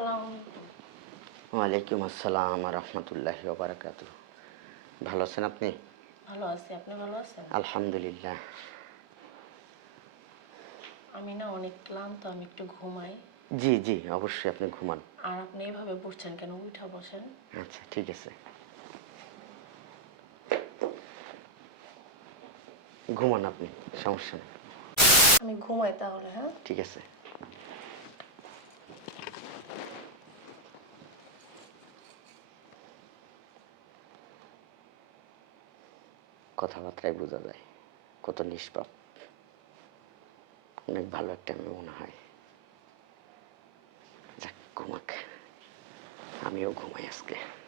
আসসালামু আলাইকুম। ওয়ালাইকুম আসসালাম রহমতুল্লাহি ওবরাকাত ভালো আছেন আপনি? ভালো আছি আপনি ভালো আছেন? আলহামদুলিল্লাহ। আমি না অনেক ক্লান্ত আমি একটু ঘুমাই। জি জি অবশ্যই আপনি ঘুমান। আর আপনি এভাবে বসছেন কেন? উঠা বসেন। আচ্ছা ঠিক আছে। ঘুমান আপনি সমস্যা নেই। আমি ঘুমাই তাহলে হ্যাঁ? ঠিক আছে। কথাবার্তায় বোঝা যায়, কত নিষ্পাপ। অনেক ভালো একটা আমি মনে হয়। যাক, ঘুমাক। আমিও ঘুমাই আজকে।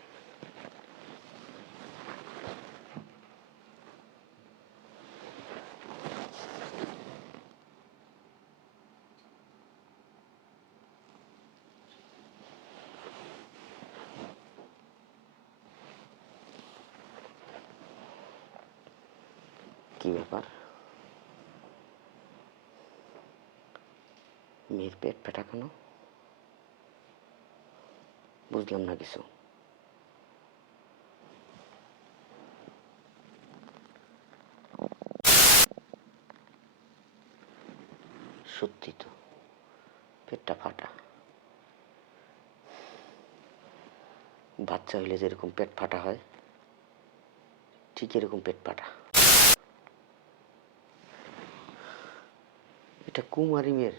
কি ব্যাপার মেয়ের পেট ফেটা কেন? বুঝলাম না কিছু। সত্যি তো, পেটটা ফাটা। বাচ্চা হইলে যেরকম পেট ফাটা হয়, ঠিক এরকম পেট ফাটা। এটা কুমারী মেয়ের।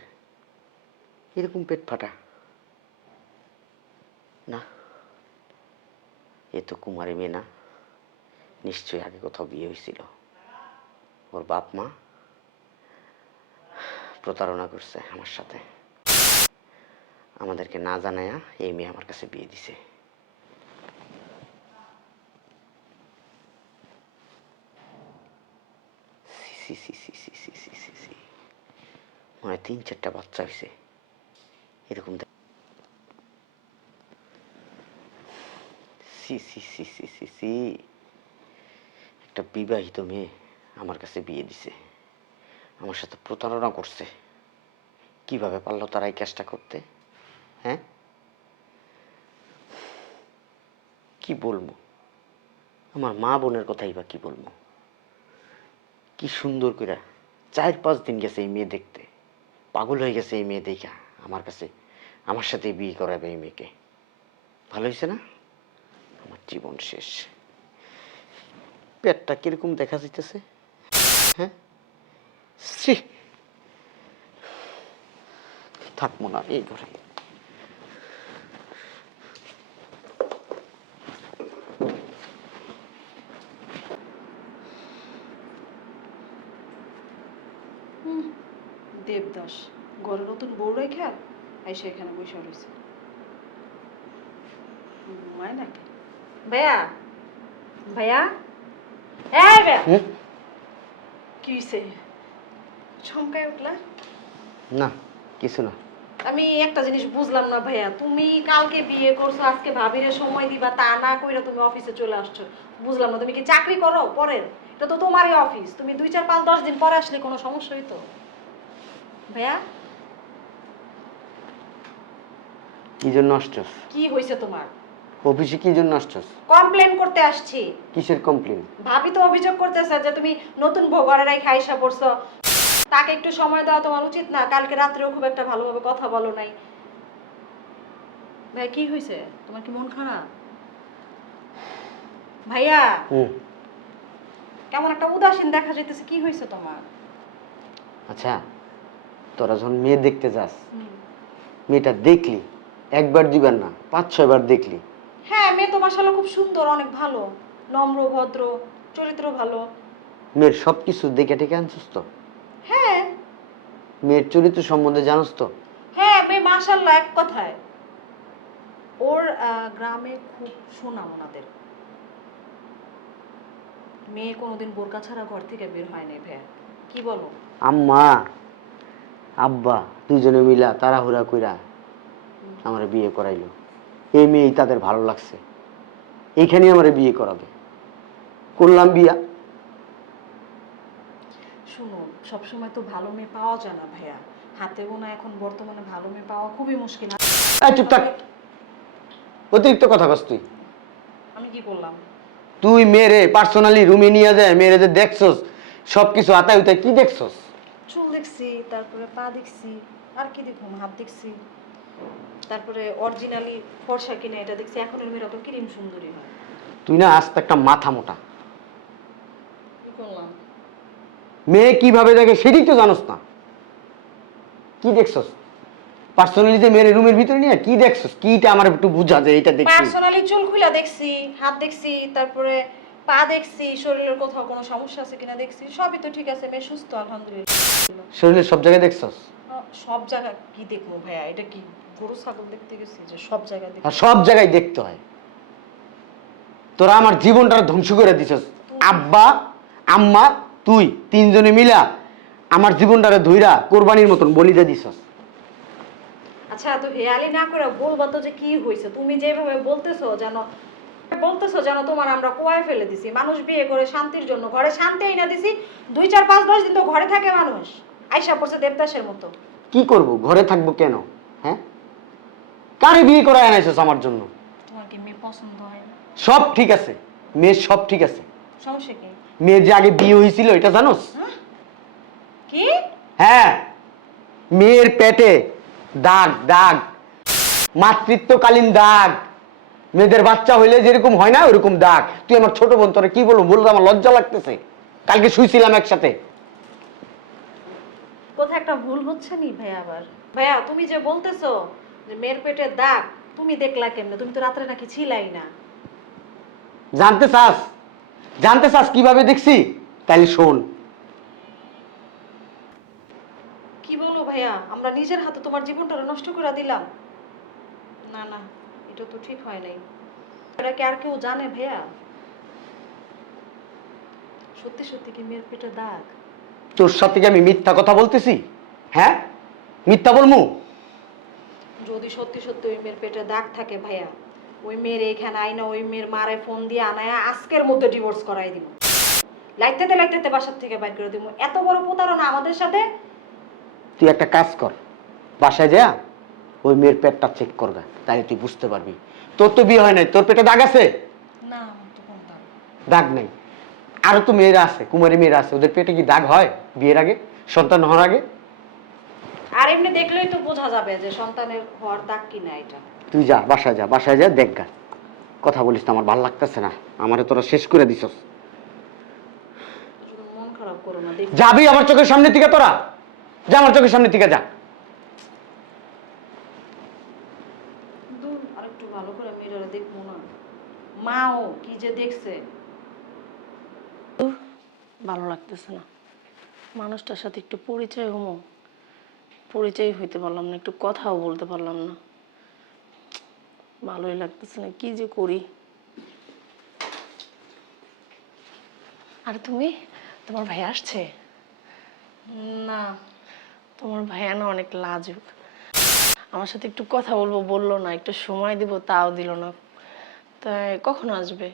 এরকম পেট ফাটা? না, এ তো কুমারী মেয়ে না। নিশ্চয়ই আগে কোথাও বিয়ে হয়েছিল। ওর বাপ মা প্রতারণা করছে আমার সাথে। আমাদেরকে না জানায়া এই মেয়ে আমার কাছে বিয়ে দিছে। সি সি সি সি সি সি সি সি। মনে তিন, চারটা বাচ্চা হয়েছে এরকম সি সি সি সি সি সি। একটা বিবাহিত মেয়ে আমার কাছে বিয়ে দিছে। আমার সাথে প্রতারণা করছে। কীভাবে পারল তারা এই কাজটা করতে? হ্যাঁ? কি বলব? আমার মা বোনের কথাই বা কি বলব? কি সুন্দর করে চার, পাঁচ দিন গেছে এই মেয়ে দেখতে। পাগল হয়ে গেছে এই মেয়ে দেখা আমার কাছে। আমার সাথে বিয়ে করাবে এই মেয়েকে। ভালো হয়েছে না? আমার জীবন শেষ। পেটটা কীরকম দেখা যাইতেছে? হ্যাঁ? শ্রী থাকব না এই ঘরে। দেবদাস ঘরে নতুন বউ রেখে আইসা এখানে বসে রয়েছে। ঘুমায় নাকি? ভাইয়া ভাইয়া? এই ভাইয়া। কি হয়েছে চমকায় উঠলা? না কিছু না। আমি একটা জিনিস বুঝলাম না ভাইয়া তুমি কালকে বিয়ে করছ আজকে ভাবিরে সময় দিবা তা না কইরা তুমি অফিসে চলে আসছো। বুঝলাম না তুমি কি চাকরি করো পরের এটা তো তোমারই অফিস তুমি দুই চার পাঁচ দশ দিন পরে আসলে কোনো সমস্যা হইতো? ভাইয়া? কি জন্য আসছস? কি হয়েছে তোমার? অফিসে কি জন্য আসছস? কমপ্লেন করতে আসছি। কিসের কমপ্লেন? ভাবি তো অভিযোগ করতেছে যে তুমি নতুন খাইসা পড়ছো। তাকে একটু সময় দেওয়া তোমার উচিত না। কালকে রাত্রেও খুব একটা ভালোভাবে কথা বলো নাই। ভাই কি হয়েছে তোমার কি মন খারাপ? ভাইয়া? কেমন একটা উদাসীন দেখা যাইতেছে। কি হয়েছে তোমার? আচ্ছা তোরা যখন মেয়ে দেখতে যাস মেয়েটা দেখলি একবার দিবার না পাঁচ ছয়বার দেখলি। হ্যাঁ মেয়ে তো মাসাল্লাহ খুব সুন্দর অনেক ভালো। নম্র ভদ্র চরিত্র ভালো। মেয়ের সব কিছু দেখে টেকে আনছিস তো? হ্যাঁ। মেয়ের চরিত্র সম্বন্ধে জানোস তো? হ্যাঁ মেয়ে মাসাল্লাহ এক কথায়। ওর গ্রামে খুব সুনাম ওনাদের। মেয়ে কোনোদিন বোরকা ছাড়া ঘর থেকে বের হয় নাই ভাইয়া কি বলো? আম্মা আব্বা দুজনে মিলা তাড়াহুড়া কইরা আমার বিয়ে করাইলো। এই মেয়েই তাদের ভালো লাগছে। এইখানেই আমার বিয়ে করাবে। করলাম বিয়া। শুনো সবসময় তো ভালো মেয়ে পাওয়া যায় না ভাইয়া। হাতে গোনা এখন বর্তমানে ভালো মেয়ে পাওয়া খুবই মুশকিল। চুপ থাক। অতিরিক্ত কথা কস তুই। আমি কি করলাম? তুই মেরে পার্সোনালি রুমে নিয়ে যায় মেরে যে দেখছস সব কিছু আতায় উতায় কি দেখছস? চুল দেখছি তারপরে পা দেখছি আর কি দেখুন হাত দেখছি। তারপরে অরিজিনালি ফর্সা কিনা এটা দেখছি এখনের মেয়েরা তো ক্রিম সুন্দরী হয়। তুই না আস্তে একটা মাথা মোটা। কি করলাম? মেয়ে কীভাবে দেখে সেটাই তো জানোস না। কি দেখছস? পার্সোনালি যে মেয়ের রুমের ভিতরে নিয়ে কি দেখছস? কিটা আমার একটু বুঝা যে এটা দেখছি। পার্সোনালি চুল খুলা দেখছি হাত দেখছি তারপরে পা দেখছি শরীরের কোথাও কোনো সমস্যা আছে কিনা দেখছি সবই তো ঠিক আছে মেয়ে সুস্থ আলহামদুলিল্লাহ। সব জায়গায় দেখছস? সব জায়গা কি দেখব ভাইয়া? এটা কি গরু ছাগল দেখতে গেছি যে সব জায়গায় সব জায়গায় দেখতে হয়। তোরা আমার জীবনটা ধ্বংস করে দিছস। আব্বা আম্মা তুই তিনজনে মিলা আমার জীবনটারে ধুইরা কোরবানির মতন বলিতে দিছস। আচ্ছা তো হেয়ালি না করে বলবা তো যে কি হয়েছে তুমি যেভাবে বলতেছো যেন বলতেছো যেন তোমার আমরা কোয়ায় ফেলে দিছি। মানুষ বিয়ে করে শান্তির জন্য ঘরে শান্তি এনে দিছি। দুই চার পাঁচ দশ দিন তো ঘরে থাকে মানুষ। আইসা পড়ছে দেবদাসের মতো। কি করব? ঘরে থাকব কেন? হ্যাঁ? কারে বিয়ে করে আনাইছস আমার জন্য? তোমার কি মেয়ে পছন্দ হয় না? সব ঠিক আছে। মেয়ের সব ঠিক আছে। সমস্যা কি? মেয়ের যে আগে বিয়ে হয়েছিল এটা জানোস? কি? হ্যাঁ। মেয়ের পেটে দাগ দাগ। মাতৃত্বকালীন দাগ। মেয়েদের বাচ্চা হইলে যেরকম হয় না ওরকম দাগ তুই আমার ছোট বোন তোরা কি বলব? বলতো আমার লজ্জা লাগতেছে। কালকে শুইছিলাম একসাথে। কোথায় একটা ভুল হচ্ছে নি ভাইয়া আবার? ভাইয়া তুমি যে বলতেছো যে মেয়ের পেটে দাগ তুমি দেখলা কেমনে? তুমি তো রাত্রে নাকি ছিলাই না। জানতে চাস? জানতে চাস কীভাবে দেখছি? তাইলে শোন। কি বলো ভাইয়া? আমরা নিজের হাতে তোমার জীবনটা নষ্ট করে দিলাম। না না। এটা তো ঠিক হয় নাই। এটা কি আর কেউ জানে ভাইয়া? সত্যি সত্যি কি মেয়ের পেটে দাগ? তোর সাথে কি আমি মিথ্যা কথা বলতেছি? হ্যাঁ? মিথ্যা বলমু? যদি সত্যি সত্যি ওই মেয়ের পেটে দাগ থাকে ভাইয়া ওই মেয়ের এইখানে আইনা ওই মেয়ের মারে ফোন দিয়ে আনায় আজকের মধ্যে ডিভোর্স করাই দিব। লাইতে লাইতে বাসার থেকে বাইর করে দিব এত বড় প্রতারণা আমাদের সাথে? তুই একটা কাজ কর বাসায় যা ওই মেয়ের পেটটা চেক করগা তাহলে তুই বুঝতে পারবি। তোর তো বিয়ে হয় নাই তোর পেটে দাগ আছে? না তো দাগ নেই। আরও তো মেয়েরা আছে কুমারী মেয়েরা আছে ওদের পেটে কি দাগ হয় বিয়ের আগে সন্তান হওয়ার আগে? আর এমনি দেখলেই তো বোঝা যাবে যে সন্তানের হওয়ার দাগ কিনা এটা। তুই যা বাসায় যা বাসায় যা দেখ গা। কথা বলিস না আমার ভালো লাগতেছে না। আমারে তোরা শেষ করে দিছস। মন খারাপ করো না যাবি আমার চোখের সামনে থেকে তোরা? যা আমার চোখের সামনে থেকে যা দূর আর একটু ভালো করে মিররে দেখব না। মাও কি যে দেখছে? ভালো লাগতেছে না। মানুষটার সাথে একটু পরিচয় হমো পরিচয় হইতে পারলাম না একটু কথাও বলতে পারলাম না। ভালোই লাগতেছে না কি যে করি। আর তুমি তোমার ভাই আসছে? না তোমার ভাইয়া না অনেক লাজুক। আমার সাথে একটু কথা বলব বলল না একটু সময় দিব তাও দিল না। তাই কখন আসবে?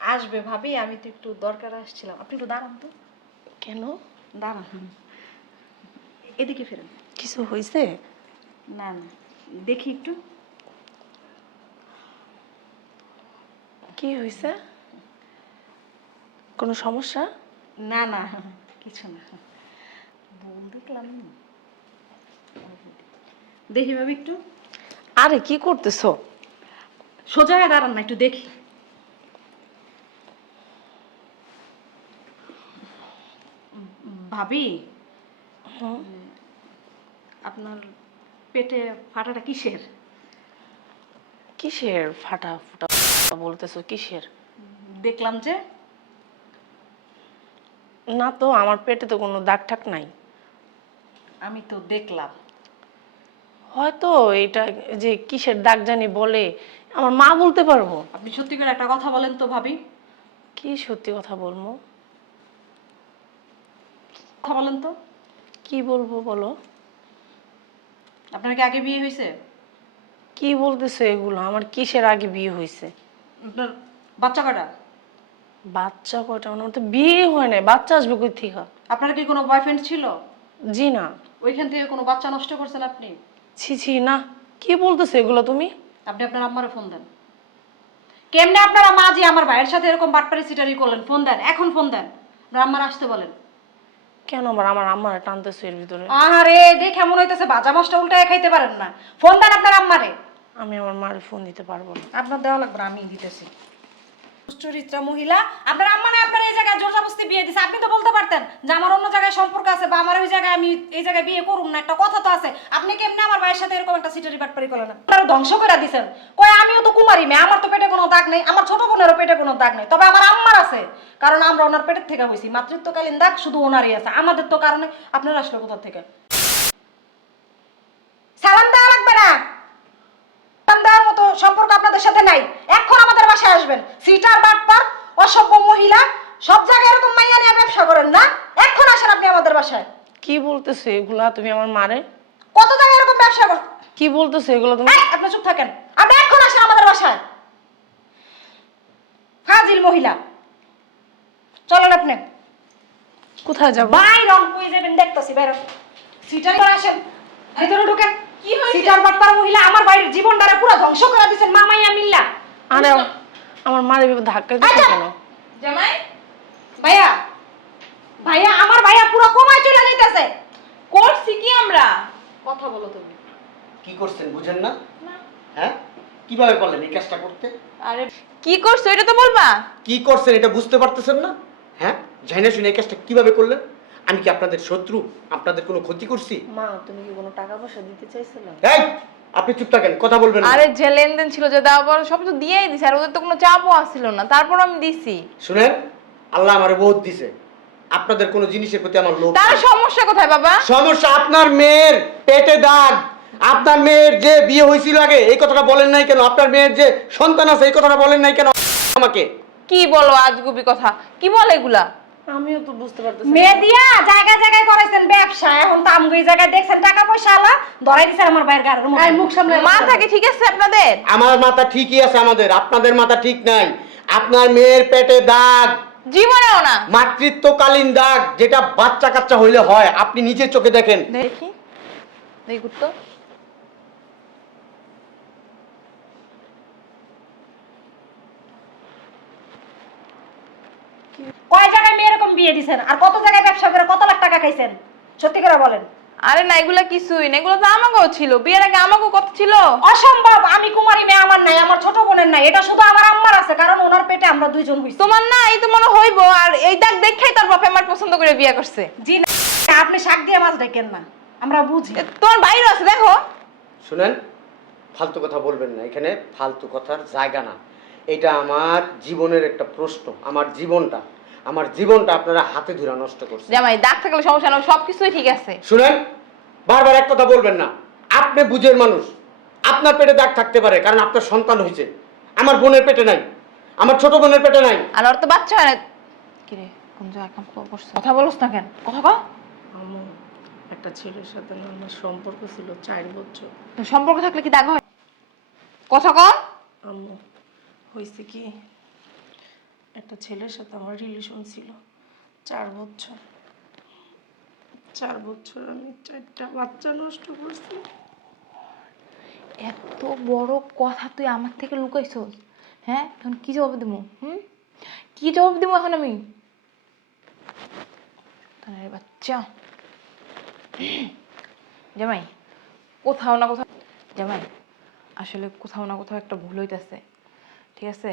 আসবে ভাবি আমি তো একটু দরকার আসছিলাম। আপনি একটু দাঁড়ান তো। কেন? দাঁড়ান। এদিকে ফেরেন। কিছু হয়েছে না না দেখি একটু। কি হয়েছে কোনো সমস্যা? না না কিছু না। বল দেখলাম। দেখি ভাবি একটু। আরে কি করতেছো? সোজা হয়ে দাঁড়ান না একটু দেখি। ভাবি আপনার পেটে ফাটাটা কিসের? কিসের ফাটা ফুটা বলতেছো কিসের? দেখলাম যে না তো আমার পেটে তো কোনো দাগ ঠাক নাই। আমি তো দেখলাম। হয়তো এটা যে কিসের দাগ জানি বলে আমার মা বলতে পারব। আপনি সত্যি করে একটা কথা বলেন তো ভাবি। কি সত্যি কথা বলব? কথা বলেন তো। কি বলব বলো? আপনার কি আগে বিয়ে হয়েছে? কি বলতেছো এগুলো? আমার কিসের আগে বিয়ে হয়েছে? আপনার বাচ্চা কটা বাচ্চা মানে আমার তো বিয়ে হয় নাই। বাচ্চা আসবে কই থেকে? আপনার কি কোনো বয়ফ্রেন্ড ছিল? জি না। ওইখান থেকে কোনো বাচ্চা নষ্ট করছেন আপনি? ছি ছি না। কি বলতেছো এগুলো তুমি? আপনি আপনার আম্মারে ফোন দেন। কেমনে আপনারা মাঝি আমার ভাইয়ের সাথে এরকম বাটপারি সিটারি করলেন? ফোন দেন এখন ফোন দেন। আপনার আম্মার আসতে বলেন। কেন আবার আমার আম্মারে টানতেছো এর ভিতরে? আরে দেখে মনে হইতেছে ভাজা মাছটা উল্টায় খাইতে পারেন না। ফোন দেন আপনার আম্মারে। আমি আমার মারে ফোন দিতে পারব না। আপনার দেওয়া লাগবে না, আমি দিতেছি। চরিত্রা মহিলা। আপনার আম্মা না আপনার এই জায়গায় জোরজাবস্তি বিয়ে দিছে। আপনি তো বলতে পারতেন যে আমার অন্য জায়গায় সম্পর্ক আছে বা আমার ওই জায়গায় আমি এই জায়গায় বিয়ে করুম না, একটা কথা তো আছে। আপনি কেমনে আমার ভাইয়ের সাথে এরকম একটা সিটারি বাটপারি করলেন? আপনারা ধ্বংস করে দিছেন। কই আমিও তো কুমারী মেয়ে, আমার তো পেটে কোনো দাগ নেই, আমার ছোট বোনেরও পেটে কোনো দাগ নেই। তবে আমার আম্মার আছে, কারণ আমরা ওনার পেটের থেকে হয়েছি। মাতৃত্বকালীন দাগ শুধু ওনারই আছে। আমাদের তো কারণে আপনার আসলে কোথা থেকে? সালাম সম্পর্ক আপনাদের সাথে নাই। এখন আমাদের বাসায় আসবেন। সিটার বাটপার অসভ্য মহিলা সব জায়গায় এরকম মাইয়া নিয়ে ব্যবসা করেন না? এখন আসেন আপনি আমাদের বাসায়। কি বলতেছো এগুলা তুমি আমার মারে? কত জায়গায় এরকম ব্যবসা করেন কি বলতেছো এগুলো তুমি? আপনি চুপ থাকেন। আপনি এখন আসেন আমাদের বাসায়। ফাজিল মহিলা। চলেন আপনি। কোথায় যাব? বাইরন কই যাবেন দেখতেছি বাইরন সিটার করে আসেন। ভিতরে ঢুকেন। কি হইছে সিটার বাটপার মহিলা আমার বাড়ির জীবনটারে পুরো ধ্বংস করে দিয়েছেন মামাইয়া মিল্লা। আরে আমার মারে এভাবে ধাক্কা দিচ্ছ আচ্ছা। কেন? জামাই? ভাইয়া ভাইয়া আমার ভাইয়া পুরো কমায় চলে যাইতেছে। করছি কি আমরা? কথা বলো তুমি। কি করছেন বুঝেন না? হ্যাঁ? কীভাবে পারলেন এই কাজটা করতে? আরে কি করছ এটা তো বলবা? কি করছেন এটা বুঝতে পারতেছেন না? হ্যাঁ? জানি শুনে এই কাজটা কীভাবে করলেন? আমি কি আপনাদের শত্রু? আপনাদের কোনো ক্ষতি করছি? মা তুমি কি কোনো টাকা পয়সা দিতে চাইছিলে এই আপনি চুপ থাকেন কথা বলবেন না। আরে যে লেনদেন ছিল যে দেওয়া পর সব তো দিয়েই দিছে আর ওদের তো কোনো চাপও আসছিল না। তারপর আমি দিছি। শুনেন আল্লাহ আমারে বহুত দিছে। আপনাদের কোনো জিনিসের প্রতি আমার লোভ তার সমস্যা কোথায় বাবা? সমস্যা আপনার মেয়ের পেটে দাগ। আপনার মেয়ের যে বিয়ে হয়েছিল আগে এই কথাটা বলেন নাই কেন? আপনার মেয়ের যে সন্তান আছে এই কথাটা বলেন নাই কেন আমাকে? কি বলো আজগুবি কথা? কি বলে এগুলা? আমিও তো বুঝতে পারতেছি। মেয়ে দিয়া জায়গায় জায়গায় করাইছেন ব্যবসা। এখন তো আমগো এই জায়গায় দেখছেন টাকা পয়সা আলা ধরাই দিছেন আমার ভাইয়ের গাড়ির মধ্যে। মুখ সামনে মাথা কি ঠিক আছে আপনাদের? আমার মাথা ঠিকই আছে আমাদের আপনাদের মাথা ঠিক নাই। আপনার মেয়ের পেটে দাগ। জীবনেও না। মাতৃত্বকালীন দাগ যেটা বাচ্চা কাচ্চা হইলে হয়। আপনি নিজের চোখে দেখেন। দেখি। দেখুন তো কয় জায়গায় মেয়ে এরকম বিয়ে দিছেন? আর কত জায়গায় ব্যবসা করে কত লাখ টাকা খাইছেন? সত্যি করে বলেন। আরে না এগুলা কিছুই না এগুলো তো আমাকেও ছিল। বিয়ের আগে আমাকেও কত ছিল। অসম্ভব আমি কুমারী মেয়ে আমার নাই আমার ছোট বোনের নাই। এটা শুধু আমার আম্মার আছে কারণ ওনার পেটে আমরা দুইজন হইছি। তোমার না এই তো মনে হইব আর এই দাগ দেখেই তার বাপে আমার পছন্দ করে বিয়ে করছে। জি না আপনি শাক দিয়ে মাছ ডেকেন না আমরা বুঝি। তোমার বাইরে আছে দেখো। শুনেন ফালতু কথা বলবেন না এখানে ফালতু কথার জায়গা না। এটা আমার জীবনের একটা প্রশ্ন আমার জীবনটা। আমার জীবনটা আপনারা হাতে ধরে নষ্ট করছেন। জামাই দাগ থাকলে সমস্যা না সবকিছুই ঠিক আছে। শুনেন বারবার এক কথা বলবেন না। আপনি বুঝের মানুষ। আপনার পেটে দাগ থাকতে পারে কারণ আপনার সন্তান হয়েছে। আমার বোনের পেটে নাই আমার ছোট বোনের পেটে নাই। আর ওর তো বাচ্চা হয় না। কিরে কোন জায়গায় কাম করছিস কথা বলছ না কেন? কথা কও আম্মু একটা ছেলের সাথে না আমার সম্পর্ক ছিল চার বছর। সম্পর্ক থাকলে কি দাগ হয়? কথা কও আম্মু হয়েছে কি? একটা ছেলের সাথে আমার রিলেশন ছিল। চার বছর। চার বছর আমি চারটা বাচ্চা নষ্ট করছি। এত বড় কথা তুই আমার থেকে লুকাইছস হ্যাঁ? এখন কি জবাব দেবো হুম? কি জবাব দেবো এখন আমি? বাচ্চা। জামাই, কোথাও না কোথাও জামাই, আসলে কোথাও না কোথাও একটা ভুল হইতেছে, ঠিক আছে?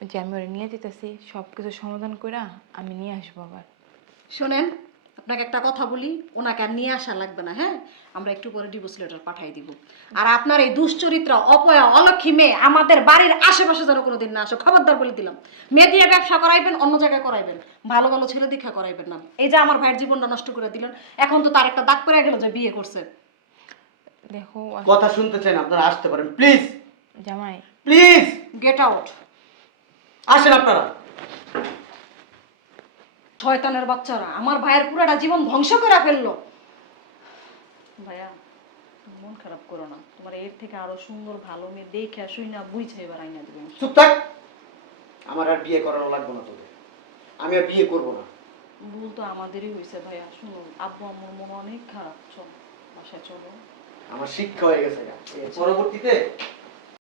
যে আমি ওরে নিয়ে যেতেছি সব কিছু সমাধান কইরা আমি নিয়ে আসব আবার। শোনেন আপনাকে একটা কথা বলি ওনাকে আর নিয়ে আসা লাগবে না হ্যাঁ? আমরা একটু পরে ডিভোর্স লেটার পাঠিয়ে দিব। আর আপনার এই দুশ্চরিত্র অপয়া অলক্ষী মেয়ে আমাদের বাড়ির আশেপাশে যেন কোনোদিন না আসে খবরদার বলে দিলাম। মেয়ে দিয়ে ব্যবসা করাইবেন অন্য জায়গায় করাইবেন। ভালো ভালো ছেলে দীক্ষা করাইবেন না। এই যে আমার ভাইয়ের জীবনটা নষ্ট করে দিলেন এখন তো তার একটা দাগ পড়ে গেল যে বিয়ে করছে। দেখো কথা শুনতে চান আপনারা আসতে পারেন প্লিজ জামাই। প্লিজ গেট আউট আসেন আপনারা। শয়তানের বাচ্চারা আমার ভাইয়ের পুরাটা জীবন ধ্বংস করে ফেলল। ভাইয়া মন খারাপ করো না। তোমার এর থেকে আরও সুন্দর ভালো মেয়ে দেখে শুই না বুঝছে এবার আইনা দেবেন। চুপ থাক। আমার আর বিয়ে করানো লাগবে না তোদের। আমি আর বিয়ে করব না। ভুল তো আমাদেরই হয়েছে ভাইয়া শুনুন। আব্বু আম্মুর মন অনেক খারাপ চল বাসায় চলো। আমার শিক্ষা হয়ে গেছে পরবর্তীতে